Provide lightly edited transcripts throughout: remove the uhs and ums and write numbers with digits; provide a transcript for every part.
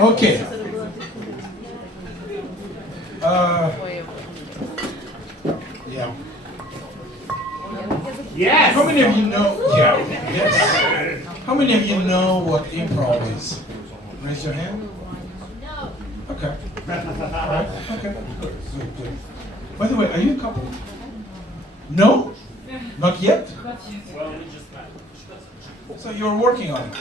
Okay. Yeah. Yes! How many of you know? Yeah. Yes. How many of you know what improv is? Raise your hand. No. Okay. Right. Okay. Good. Good. By the way, are you a couple? No? Not yet? Well, we just met. So you're working on it.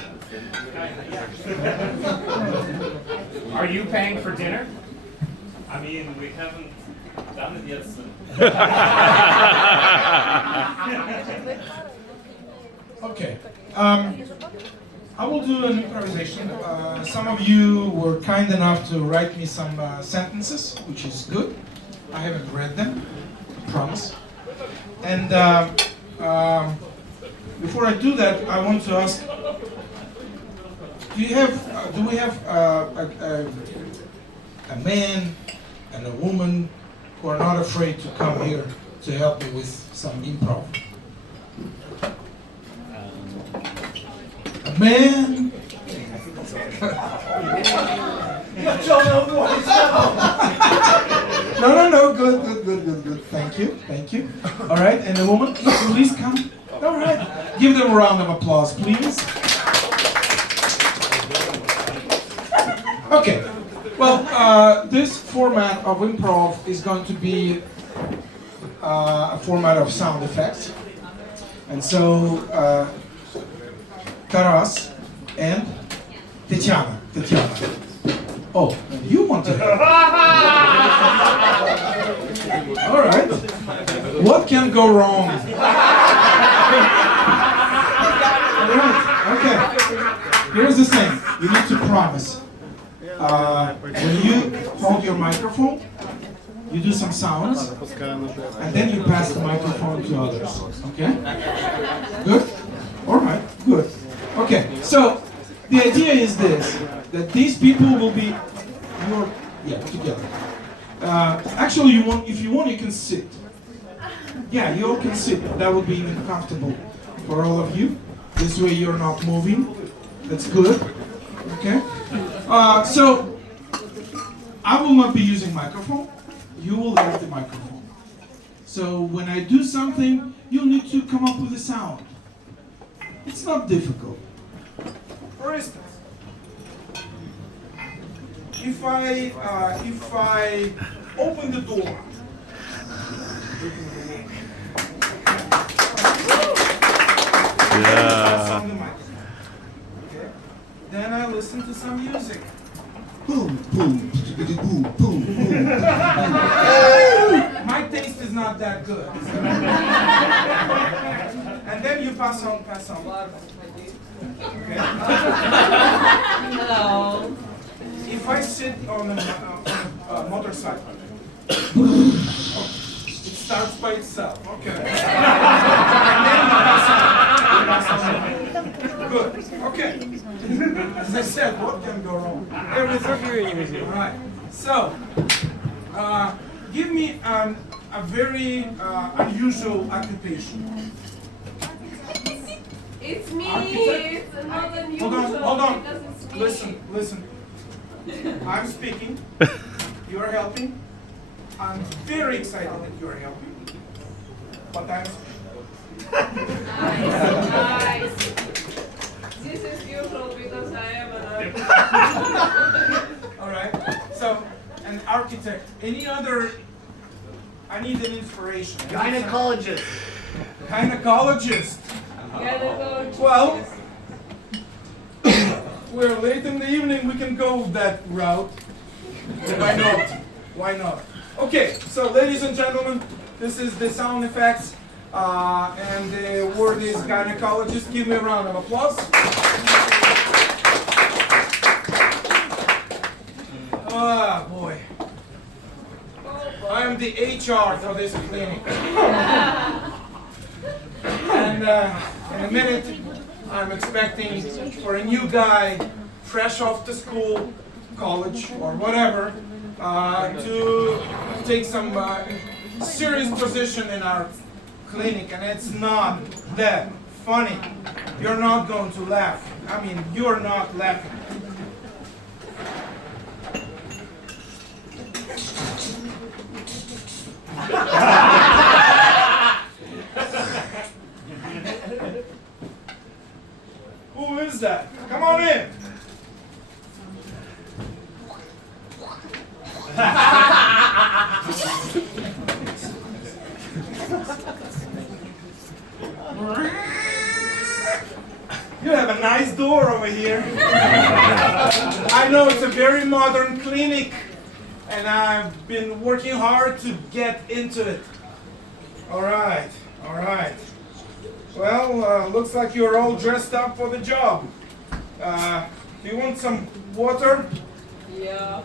Are you paying for dinner? I mean, we haven't done it yet, so. Okay. I will do an improvisation. Some of you were kind enough to write me some sentences, which is good. I haven't read them, I promise. And before I do that, I want to ask: do we have a man and a woman who are not afraid to come here to help me with some improv? A man. No. Good. Thank you. All right, and the woman, please come. All right, give them a round of applause, please. Okay. Well, this format of improv is going to be a format of sound effects, and so Taras and Tatiana. Oh, you want to help? All right. What can go wrong? All right. Okay. Here's the thing. You need to promise. When you hold your microphone, you do some sounds, and then you pass the microphone to others. Okay? Good? All right. Good. Okay. So the idea is this: that these people will be together. Actually, if you want, you can sit. Yeah, you all can sit. That would be even comfortable for all of you. This way, you're not moving. That's good. Okay. So I will not be using microphone. You will have the microphone. So when I do something, you'll need to come up with a sound. It's not difficult. For instance, if I open the door, on the microphone. Okay. Then I listen to some music. Boom, boom, boom, boom, boom. My taste is not that good. And then you pass on. Okay. No. If I sit on a motorcycle, it starts by itself. Okay. And then you pass on. Good. Okay. As I said, what can go wrong? Everything. All right. So, give me a very unusual occupation. It's me. Architect? It's not unusual. Hold on. Because it's me. Listen. I'm speaking. You are helping. I'm very excited that you are helping. But I'm Nice. This is usual because I am an architect. all right. So, an architect. Any other? I need an inspiration. Gynecologist. Gynecologist. Well, we're late in the evening. We can go that route. Why not? Okay. So, ladies and gentlemen, this is the sound effects. And the word is gynecologist. Give me a round of applause. Ah, boy. I am the HR for this clinic. And in a minute, I'm expecting for a new guy, fresh off the school, college, or whatever, to take some serious position in our clinic, and it's not that funny. You're not going to laugh. I mean, you're not laughing. Who is that? Come on in. You have a nice door over here. I know it's a very modern clinic, and I've been working hard to get into it. All right, all right. Well, looks like you're all dressed up for the job. Do you want some water? Yeah.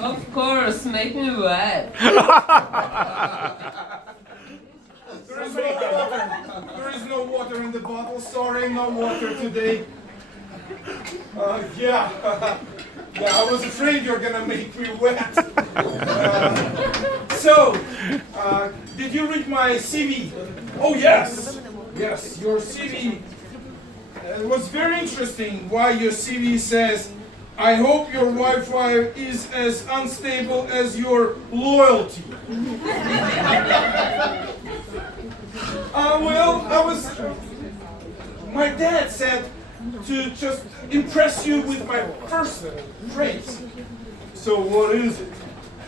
Of course, make me wet. There is no water. There is no water in the bottle. Sorry, no water today. Yeah. Yeah, I was afraid you're gonna make me wet. Did you read my CV? Oh yes, yes, your CV. It was very interesting. Why your CV says, "I hope your Wi-Fi is as unstable as your loyalty." My dad said to just impress you with my first phrase. So what is it?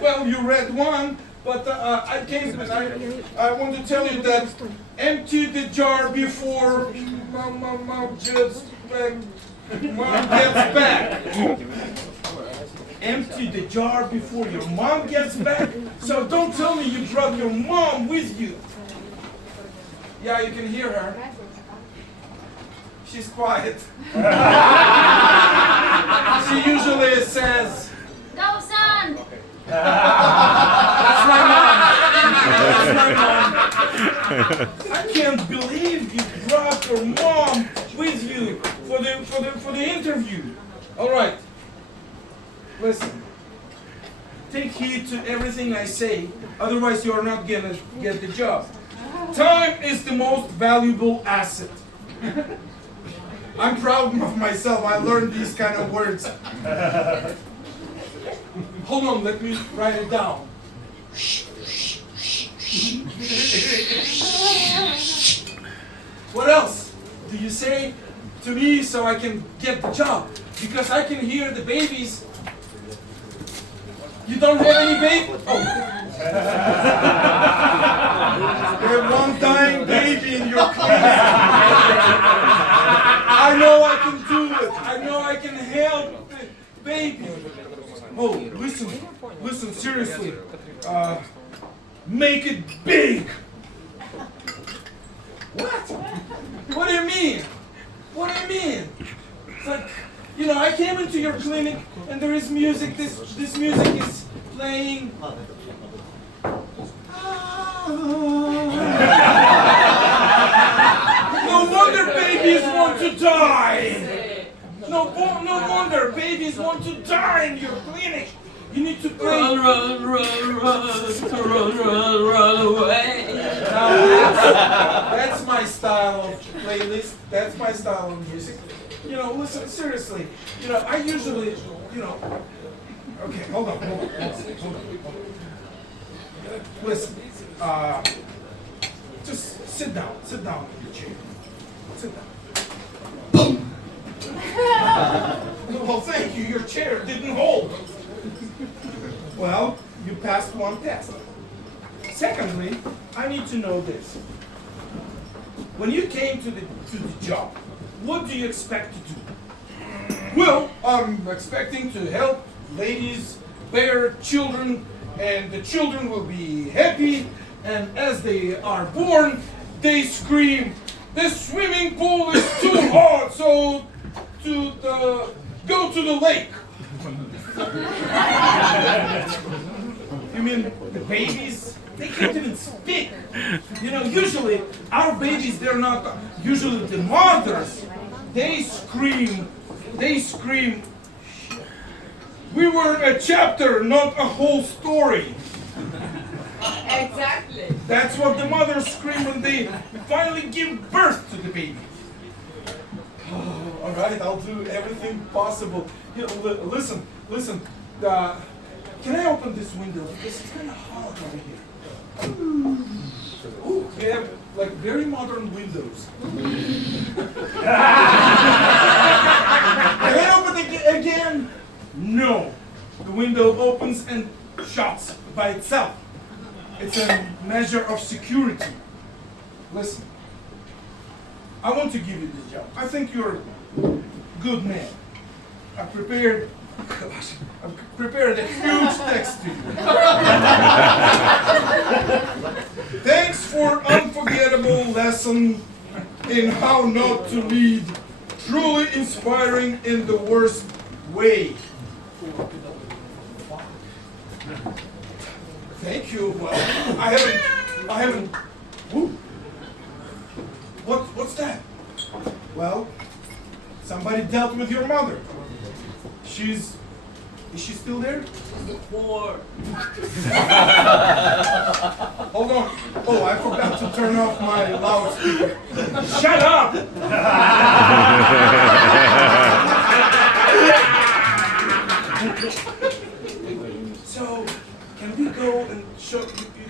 Well, you read one, but I came and I want to tell you that empty the jar before mom gets back. Empty the jar before your mom gets back. So don't tell me you brought your mom with you. Yeah, you can hear her. She's quiet. She usually says, Go, son! "That's my mom. That's my mom." I can't believe you brought your mom with you for the interview. All right. Listen. Take heed to everything I say, otherwise you are not gonna get the job. Time is the most valuable asset. I'm proud of myself. I learned these kind of words. Hold on, let me write it down. What else do you say to me so I can get the job? Because I can hear the babies. You don't have any baby? Oh. There's one dying baby in your clinic. I know I can do it. I know I can help the baby. Oh, listen, seriously. Make it big. What? What do you mean? What do you mean? It's like, you know, I came into your clinic and there is music. This music is playing. No wonder babies want to die. No wonder babies want to die in your clinic. You need to play. Run away. That's my style of playlist. That's my style of music. You know, listen, seriously. You know, I usually, you know. Okay, hold on. Listen, just sit down in your chair. Sit down. Boom! Well, thank you, your chair didn't hold. Well, you passed one test. Secondly, I need to know this. When you came to the job, what do you expect to do? Well, I'm expecting to help ladies bear children, and the children will be happy, and as they are born, they scream, "The swimming pool is too hot, so go to the lake." You mean the babies? They can't even speak. You know, usually our babies, they're not, usually the mothers, they scream. We were a chapter, not a whole story. Exactly. That's what the mothers scream when they finally give birth to the baby. All right, I'll do everything possible. Here, listen. Can I open this window? Because it's kind of hot over here. Ooh, we have like very modern windows. Can I open it again? No. The window opens and shuts by itself. It's a measure of security. Listen, I want to give you this job. I think you're a good man. I've prepared a huge text to you. Thanks for unforgettable lesson in how not to lead. Truly inspiring in the worst way. Thank you. Well, I haven't. Woo. What's that? Well, somebody dealt with your mother. Is she still there? Poor. Hold on. Oh, I forgot to turn off my loudspeaker. Shut up! So, can we go and you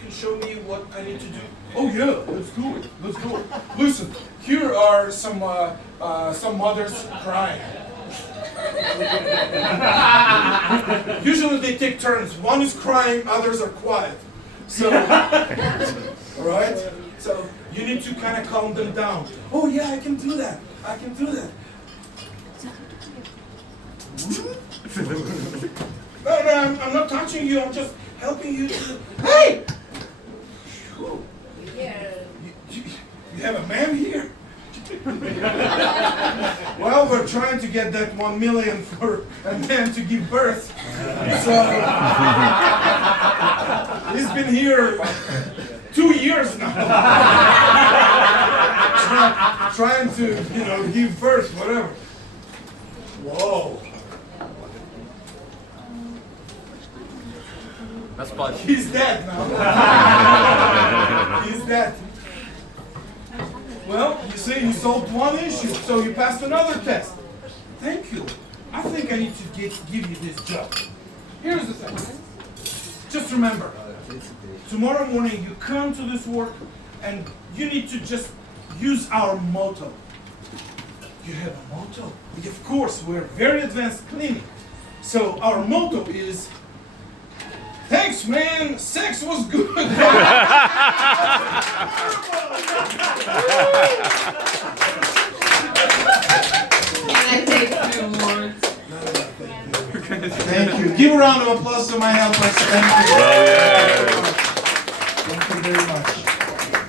can show me what I need to do? Oh yeah, let's do it. Listen, here are some mothers crying. Usually they take turns. One is crying, others are quiet. So, all right. So you need to kind of calm them down. Oh yeah, I can do that. No, I'm not touching you. I'm just helping you to. Hey! You have a man here? Well, we're trying to get that 1 million for a man to give birth. So he's been here 2 years now. Trying to, give birth, whatever. Whoa. That's bad. He's dead now. He's dead. Well, you see, you solved one issue, so you passed another test. Thank you. I think I need to give you this job. Here's the thing. Just remember, tomorrow morning you come to this work and you need to just use our motto. You have a motto? Of course, we're very advanced cleaning. So our motto is, thanks, man. Sex was good. Can I take 2 words? Thank you. Give a round of applause to my helpers. Thank you.